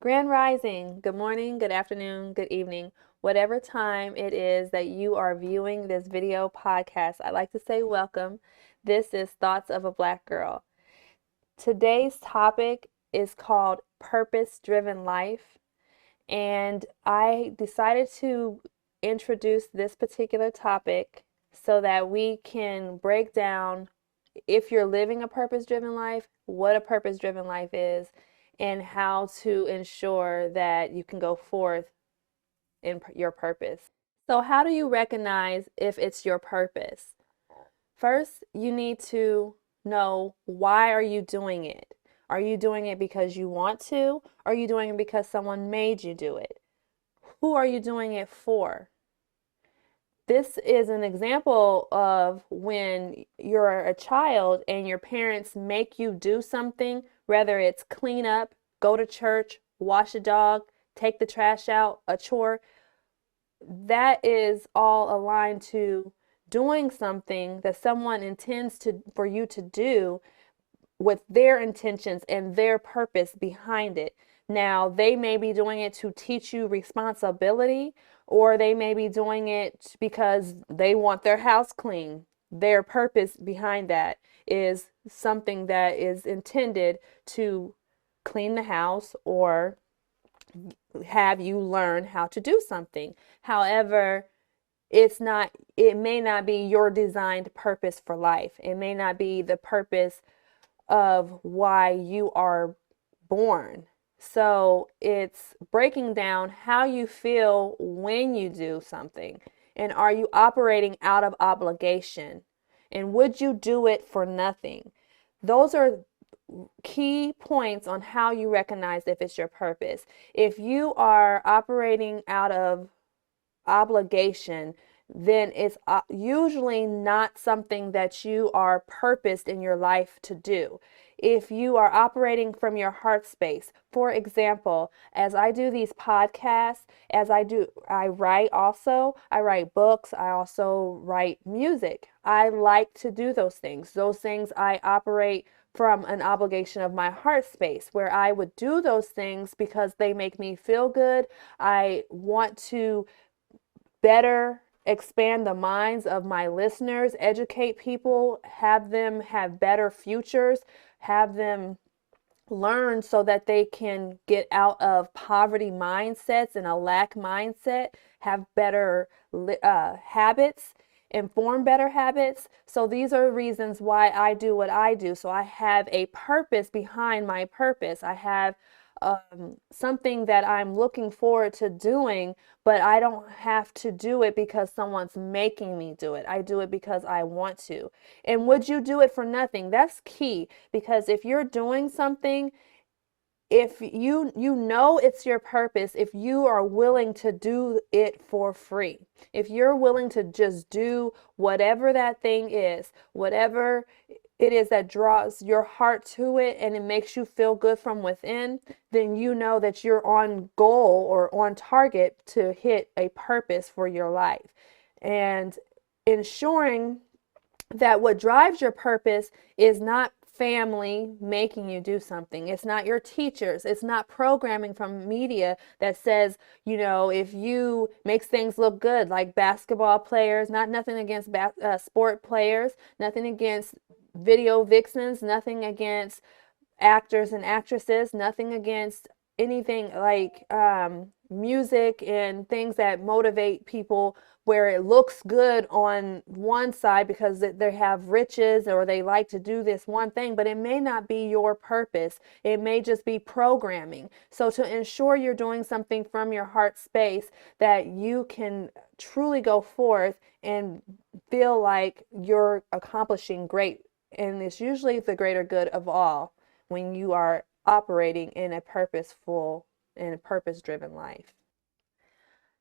Grand Rising, good morning, good afternoon, good evening, whatever time it is that you are viewing this video podcast. I'd like to say welcome. This is Thoughts of a Black Girl. Today's topic is called Purpose Driven Life, and I decided to introduce this particular topic so that we can break down if you're living a purpose driven life, what a purpose driven life is, and how to ensure that you can go forth in your purpose. So, how do you recognize if it's your purpose? First, you need to know, why are you doing it? Are you doing it because you want to? Or are you doing it because someone made you do it? Who are you doing it for? This is an example of when you're a child and your parents make you do something, whether it's clean up, go to church, wash a dog, take the trash out, a chore. That is all aligned to doing something that someone intends to for you to do with their intentions and their purpose behind it. Now, they may be doing it to teach you responsibility, or they may be doing it because they want their house clean. Their purpose behind that is something that is intended to clean the house or have you learn how to do something. However, it may not be your designed purpose for life. It may not be the purpose of why you are born. So it's breaking down how you feel when you do something. And are you operating out of obligation? And would you do it for nothing? Those are key points on how you recognize if it's your purpose. If you are operating out of obligation, then it's usually not something that you are purposed in your life to do. If you are operating from your heart space, for example, as I do these podcasts, I write also, I write books, I also write music. I like to do those things. Those things I operate from an obligation of my heart space, where I would do those things because they make me feel good. I want to better expand the minds of my listeners, educate people, have them have better futures, have them learn so that they can get out of poverty mindsets and a lack mindset, have better habits, and form better habits. So these are reasons why I do what I do. So I have a purpose behind my purpose. I have something that I'm looking forward to doing, but I don't have to do it because someone's making me do it. I do it because I want to. And would you do it for nothing? That's key, because if you're doing something, if you know it's your purpose, if you are willing to do it for free, if you're willing to just do whatever that thing is, whatever it is that draws your heart to it and it makes you feel good from within, then you know that you're on goal or on target to hit a purpose for your life. And ensuring that what drives your purpose is not family making you do something. It's not your teachers. It's not programming from media that says, if you makes things look good, like basketball players, not nothing against sport players, nothing against video vixens, nothing against actors and actresses, nothing against anything like music and things that motivate people, where it looks good on one side because they have riches or they like to do this one thing, but it may not be your purpose. It may just be programming. So to ensure you're doing something from your heart space that you can truly go forth and feel like you're accomplishing great, and it's usually the greater good of all when you are operating in a purposeful and purpose driven life.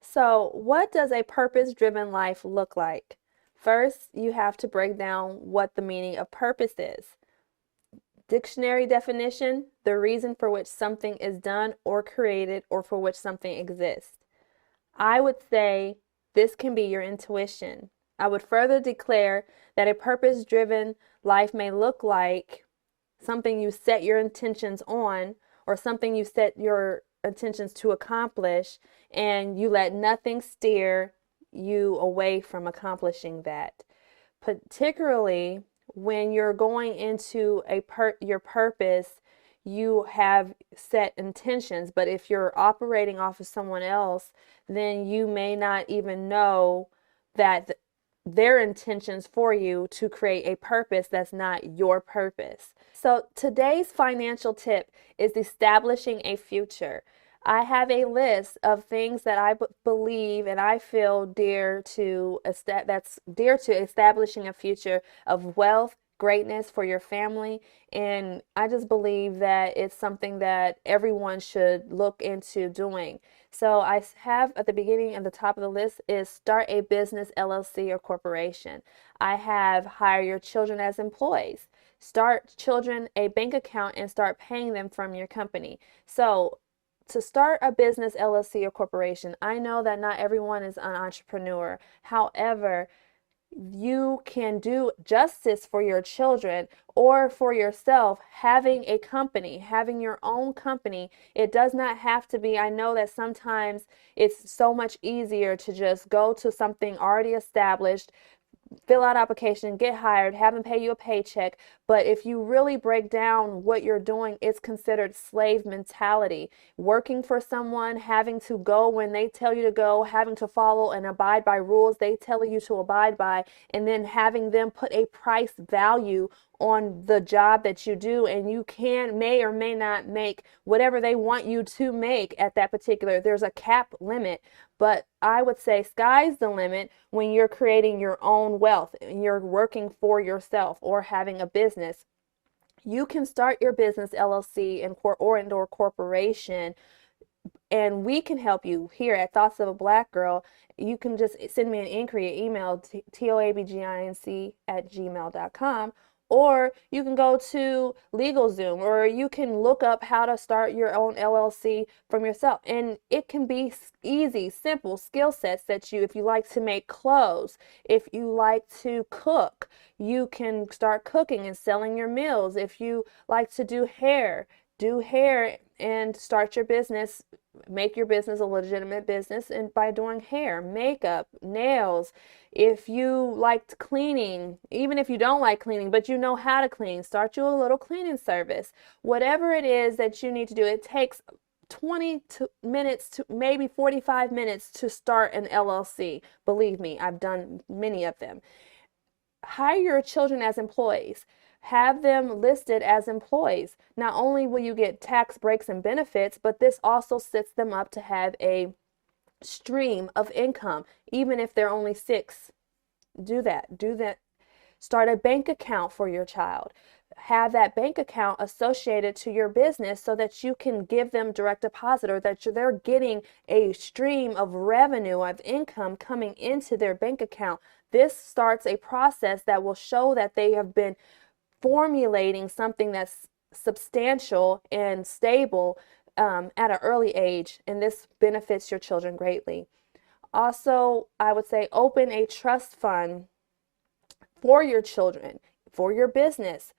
So, what does a purpose driven life look like? First, you have to break down what the meaning of purpose is. Dictionary definition: the reason for which something is done or created, or for which something exists. I would say this can be your intuition. I would further declare that a purpose driven life may look like something you set your intentions on, or something you set your intentions to accomplish, and you let nothing steer you away from accomplishing that. Particularly when you're going into your purpose, you have set intentions, but if you're operating off of someone else, then you may not even know that their intentions for you to create a purpose that's not your purpose. So today's financial tip is establishing a future. I have a list of things that I believe and I feel that's dear to establishing a future of wealth, greatness for your family, and I just believe that it's something that everyone should look into doing. So I have at the beginning and the top of the list is start a business LLC or corporation. I have hire your children as employees. Start children a bank account and start paying them from your company. So to start a business LLC or corporation, I know that not everyone is an entrepreneur. However, you can do justice for your children or for yourself having a company, having your own company. It does not have to be, I know that sometimes it's so much easier to just go to something already established, fill out application, get hired, have them pay you a paycheck. But if you really break down what you're doing, it's considered slave mentality. Working for someone, having to go when they tell you to go, having to follow and abide by rules they tell you to abide by, and then having them put a price value on the job that you do, and you may or may not make whatever they want you to make at that particular, there's a cap limit. But I would say sky's the limit when you're creating your own wealth and you're working for yourself or having a business. You can start your business LLC or corporation, and we can help you here at Thoughts of a Black Girl. You can just send me an inquiry, email toabginc@gmail.com, or you can go to LegalZoom, or you can look up how to start your own LLC from yourself. And it can be easy, simple skill sets that if you like to make clothes, if you like to cook, you can start cooking and selling your meals. If you like to do hair and start your business, make your business a legitimate business, and by doing hair, makeup, nails. If you liked cleaning, even if you don't like cleaning but you know how to clean, start you a little cleaning service. Whatever it is that you need to do, it takes 20 minutes to maybe 45 minutes to start an LLC. Believe me, I've done many of them. Hire your children as employees. Have them listed as employees. Not only will you get tax breaks and benefits, but this also sets them up to have a stream of income, even if they're only 6. Do that. Start a bank account for your child. Have that bank account associated to your business so that you can give them direct deposit, or that they're getting a stream of revenue, of income coming into their bank account. This starts a process that will show that they have been formulating something that's substantial and stable at an early age, and this benefits your children greatly. Also, I would say open a trust fund for your children, for your business.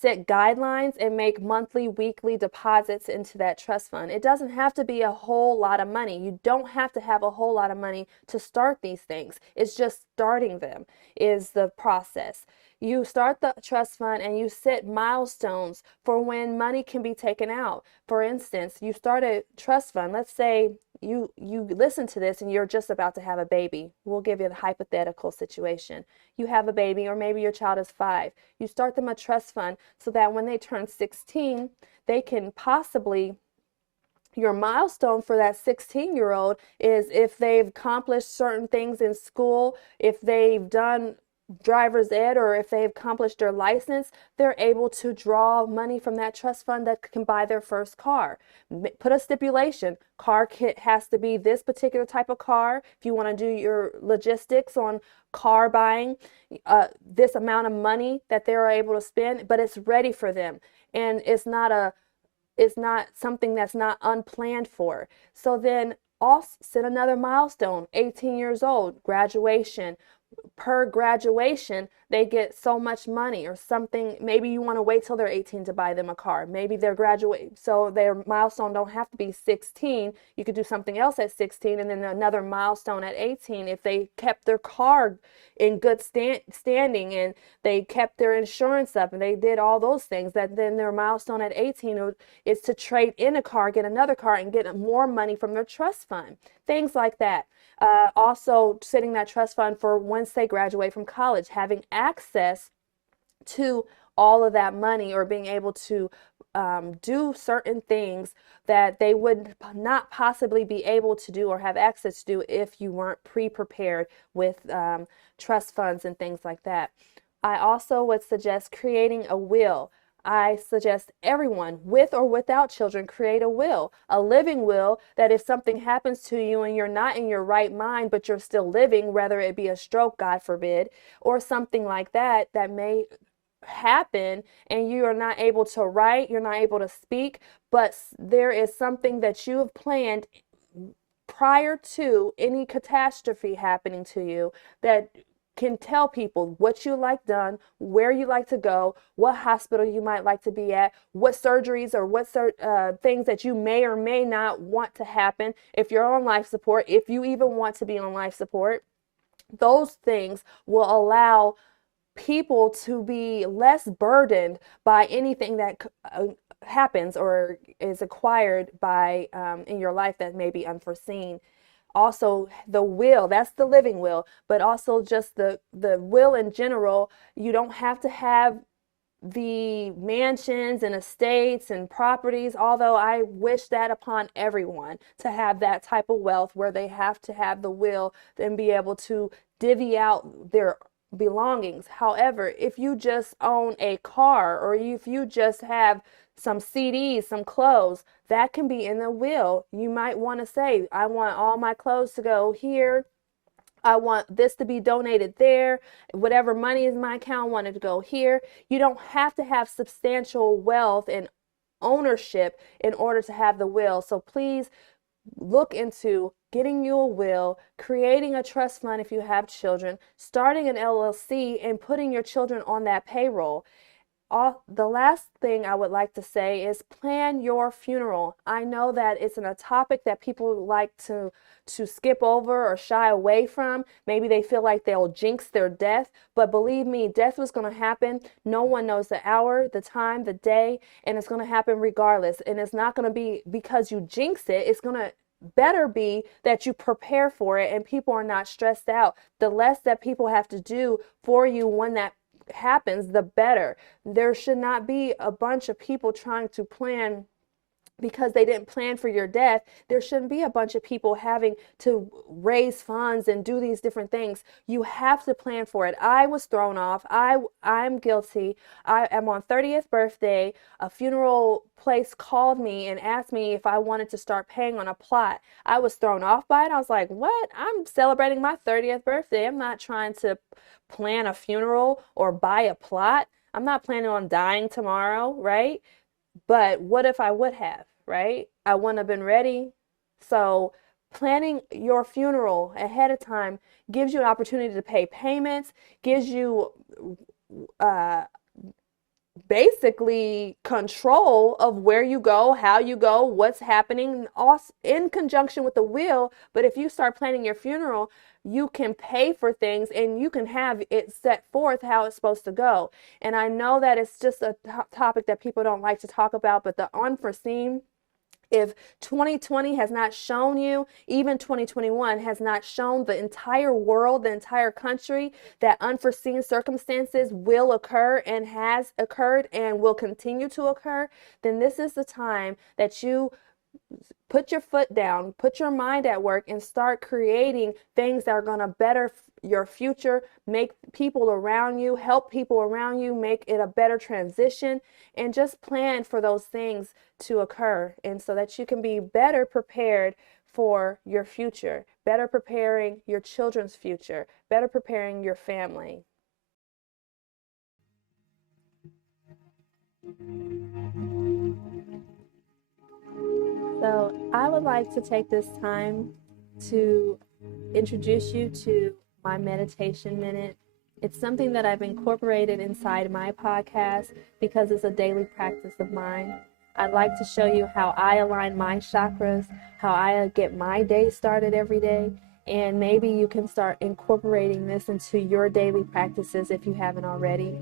Set guidelines and make monthly, weekly deposits into that trust fund. It doesn't have to be a whole lot of money. You don't have to have a whole lot of money to start these things. It's just starting them is the process. You start the trust fund and you set milestones for when money can be taken out. For instance, you start a trust fund. Let's say you listen to this and you're just about to have a baby. We'll give you the hypothetical situation. You have a baby, or maybe your child is 5. You start them a trust fund so that when they turn 16, they can possibly, your milestone for that 16-year-old is if they've accomplished certain things in school, if they've done driver's ed, or if they've accomplished their license, they're able to draw money from that trust fund that can buy their first car. Put a stipulation. Car kit has to be this particular type of car. If you want to do your logistics on car buying, this amount of money that they're able to spend, but it's ready for them. And it's not something that's not unplanned for. So then also set another milestone, 18 years old, graduation. Per graduation, they get so much money or something. Maybe you want to wait till they're 18 to buy them a car. Maybe they're graduate, so their milestone don't have to be 16. You could do something else at 16 and then another milestone at 18 if they kept their car in good standing and they kept their insurance up and they did all those things. That then their milestone at 18 is to trade in a car, get another car, and get more money from their trust fund. Things like that. Also, setting that trust fund for once they graduate from college, having access to all of that money, or being able to do certain things that they would not possibly be able to do or have access to do if you weren't pre-prepared with trust funds and things like that. I also would suggest creating a will. I suggest everyone, with or without children, create a will, a living will, that if something happens to you and you're not in your right mind, but you're still living, whether it be a stroke, God forbid, or something like that, that may happen and you are not able to write, you're not able to speak, but there is something that you have planned prior to any catastrophe happening to you that can tell people what you like done, where you like to go, what hospital you might like to be at, what surgeries or what things that you may or may not want to happen if you're on life support, if you even want to be on life support. Those things will allow people to be less burdened by anything that happens or is acquired by in your life that may be unforeseen. Also, the will, that's the living will, but also just the will in general. You don't have to have the mansions and estates and properties, although I wish that upon everyone, to have that type of wealth where they have to have the will and be able to divvy out their belongings. However, if you just own a car, or if you just have some CDs, some clothes, that can be in the will. You might want to say, I want all my clothes to go here. I want this to be donated there. Whatever money is in my account, I want it to go here. You don't have to have substantial wealth and ownership in order to have the will. So please look into getting you a will, creating a trust fund if you have children, starting an LLC, and putting your children on that payroll. The last thing I would like to say is plan your funeral. I know that it's a topic that people like to skip over or shy away from. Maybe they feel like they'll jinx their death, but believe me, death was going to happen. No one knows the hour, the time, the day, and it's going to happen regardless. And it's not going to be because you jinx it. It's going to better be that you prepare for it and people are not stressed out. The less that people have to do for you when that happens, the better. There should not be a bunch of people trying to plan because they didn't plan for your death. There shouldn't be a bunch of people having to raise funds and do these different things. You have to plan for it. I was thrown off. I'm guilty. I am on 30th birthday. A funeral place called me and asked me if I wanted to start paying on a plot. I was thrown off by it. I was like, what? I'm celebrating my 30th birthday. I'm not trying to plan a funeral or buy a plot. I'm not planning on dying tomorrow, right? But what if I would have, right? I wouldn't have been ready. So planning your funeral ahead of time gives you an opportunity to pay payments, gives you uh, basically control of where you go, how you go, what's happening, all in conjunction with the will. But if you start planning your funeral, you can pay for things and you can have it set forth how it's supposed to go. And I know that it's just a topic that people don't like to talk about, but the unforeseen, if 2020 has not shown you, even 2021 has not shown the entire world, the entire country, that unforeseen circumstances will occur and has occurred and will continue to occur, then this is the time that you put your foot down, put your mind at work, and start creating things that are going to better your future, make people around you, help people around you, make it a better transition, and just plan for those things to occur. And so that you can be better prepared for your future, better preparing your children's future, better preparing your family. So I would like to take this time to introduce you to my meditation minute. It's something that I've incorporated inside my podcast because it's a daily practice of mine. I'd like to show you how I align my chakras, how I get my day started every day, and maybe you can start incorporating this into your daily practices if you haven't already.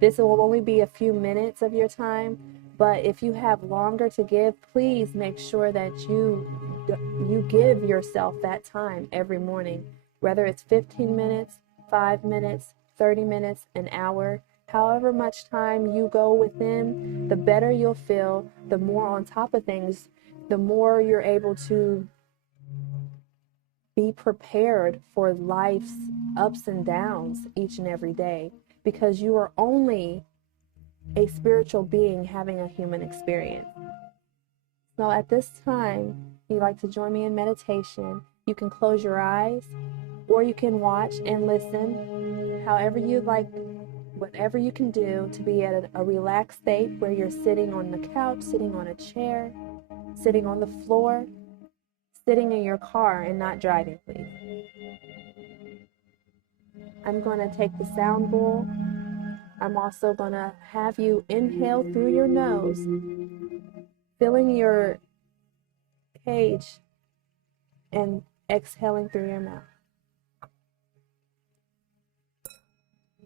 This will only be a few minutes of your time, but if you have longer to give, please make sure that you give yourself that time every morning, whether it's 15 minutes, 5 minutes, 30 minutes, an hour. However much time you go within, the better you'll feel, the more on top of things, the more you're able to be prepared for life's ups and downs each and every day, because you are only a spiritual being having a human experience. So at this time, if you'd like to join me in meditation, you can close your eyes or you can watch and listen, however you like, whatever you can do to be at a relaxed state where you're sitting on the couch, sitting on a chair, sitting on the floor, sitting in your car and not driving, please. I'm going to take the sound bowl. I'm also going to have you inhale through your nose, filling your cage, and exhaling through your mouth.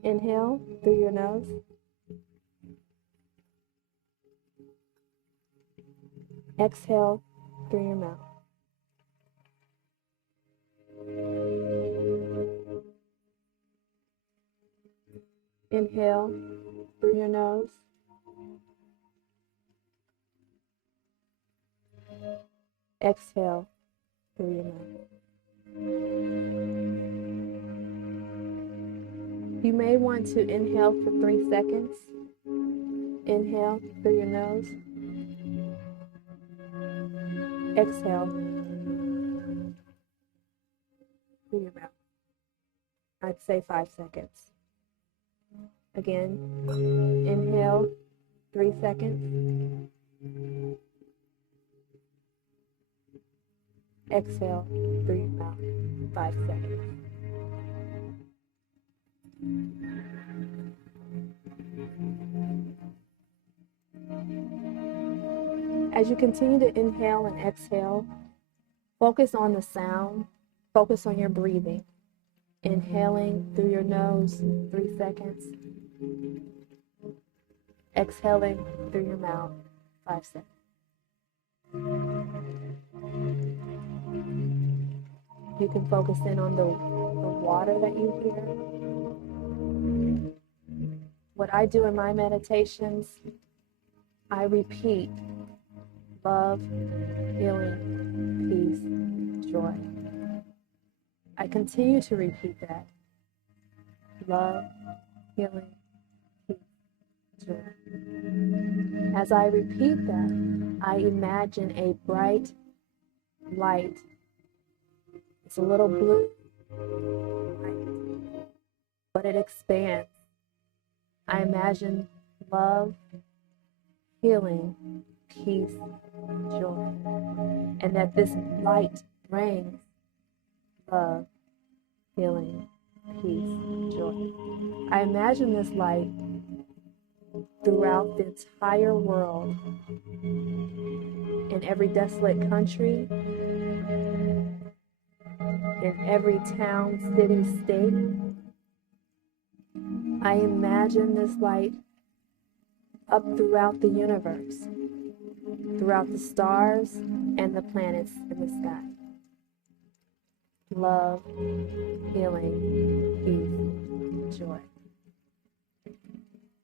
Inhale through your nose. Exhale through your mouth. Inhale through your nose. Exhale through your mouth. You may want to inhale for 3 seconds. Inhale through your nose. Exhale through your mouth. I'd say 5 seconds. Again, inhale 3 seconds. Exhale through your mouth 5 seconds. As you continue to inhale and exhale, focus on the sound, focus on your breathing. Inhaling through your nose 3 seconds. Exhaling through your mouth 5 seconds. You can focus in on the water that you hear. What I do in my meditations, I repeat love, healing, peace, joy. I continue to repeat that. Love, healing, peace, joy. As I repeat that, I imagine a bright light. It's a little blue light, but it expands. I imagine love, healing, peace, joy, and that this light brings love, healing, peace, joy. I imagine this light throughout the entire world, in every desolate country, in every town, city, state. I imagine this light up throughout the universe, throughout the stars and the planets in the sky. Love, healing, peace, joy.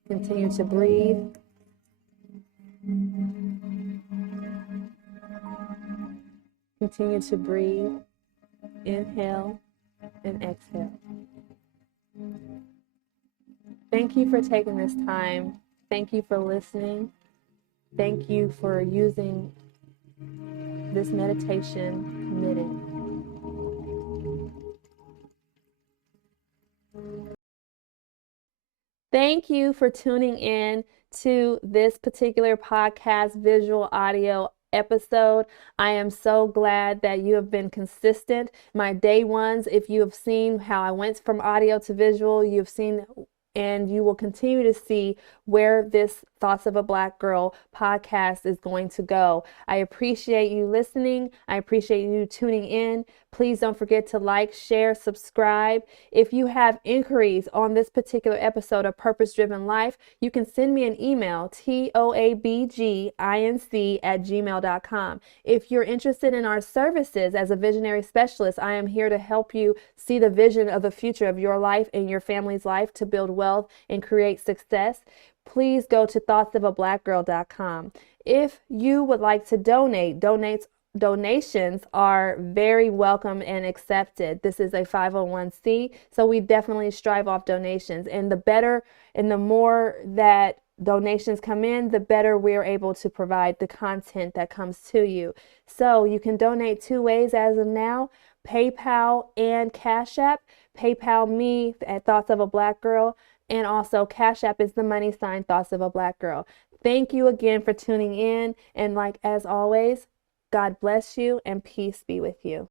Continue to breathe. Continue to breathe. Inhale and exhale. Thank you for taking this time. Thank you for listening. Thank you for using this meditation committed. Thank you for tuning in to this particular podcast, visual audio episode. I am so glad that you have been consistent. My day ones, if you have seen how I went from audio to visual, you've seen and you will continue to see where this Thoughts of a Black Girl podcast is going to go. I appreciate you listening. I appreciate you tuning in. Please don't forget to like, share, subscribe. If you have inquiries on this particular episode of Purpose Driven Life, you can send me an email, toabginc@gmail.com. If you're interested in our services as a visionary specialist, I am here to help you see the vision of the future of your life and your family's life to build wealth and create success. Please go to thoughtsofablackgirl.com. If you would like to donations are very welcome and accepted. This is a 501c, so we definitely strive off donations. And the better and the more that donations come in, the better we're able to provide the content that comes to you. So you can donate two ways as of now: PayPal and CashApp. PayPal me at Thoughts of a Black Girl, and also CashApp is the money sign Thoughts of a Black Girl. Thank you again for tuning in, and like as always, God bless you and peace be with you.